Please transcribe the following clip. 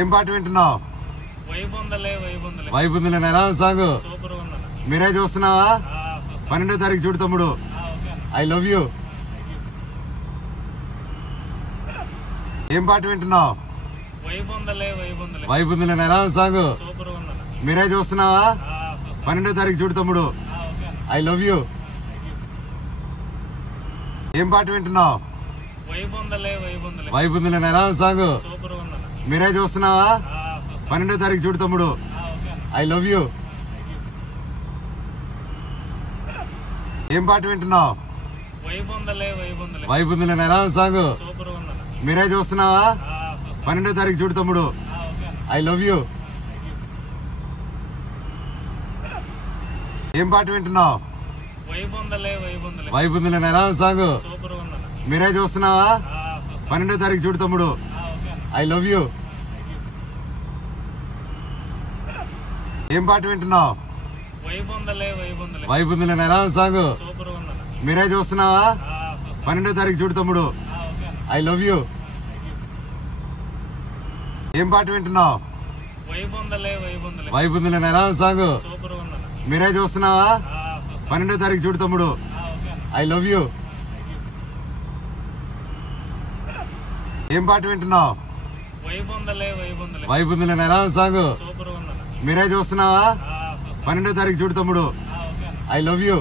ఏం పాట వింటున్నావు? వైబుందులే ఎలా ఉంది సాంగ్? మీరే చూస్తున్నావా? 12వ తారీఖు చూడు తమ్ముడు. I love you. ఏం పాట వింటున్నావు? వైబుందులే ఎలా ఉంది సాంగ్? మీరే చూస్తున్నావా? 12వ తారీఖు చూడు తమ్ముడు. I love you. ఏం పాట వింటున్నావు? వైబుందులే ఎలా ఉంది సాంగ్? మీరే చూస్తున్నావా? 12వ తారీఖు చూడు తమ్ముడు. I love you. ఏం పాట వింటున్నావు? వైబుందులే ఎలా ఉంది సాంగ్? మీరే చూస్తున్నావా? 12వ తారీఖు చూడు తమ్ముడు. I love you. ఏం పాట వింటున్నావు? వైబుందులే ఎలా ఉంది సాంగ్? మీరే చూస్తున్నావా? 12వ తారీఖు చూడు తమ్ముడు. I love you. ఏం పాట వింటున్నావు? వైబుందులే ఎలా ఉంది సాంగ్? మీరే చూస్తున్నావా? 12వ తారీఖు చూడు తమ్ముడు. I love you. ఏం పాట వింటున్నావు? వైబుందులే ఎలా ఉంది సాంగ్? మీరే చూస్తున్నావా? 12వ తారీఖు చూడు తమ్ముడు. I love you. ఏం పాట వింటున్నావు? వైబుందులే ఎలా ఉంది సాంగ్? మీరే చూస్తున్నావా? 12వ తారీఖు చూడు తమ్ముడు. I love you.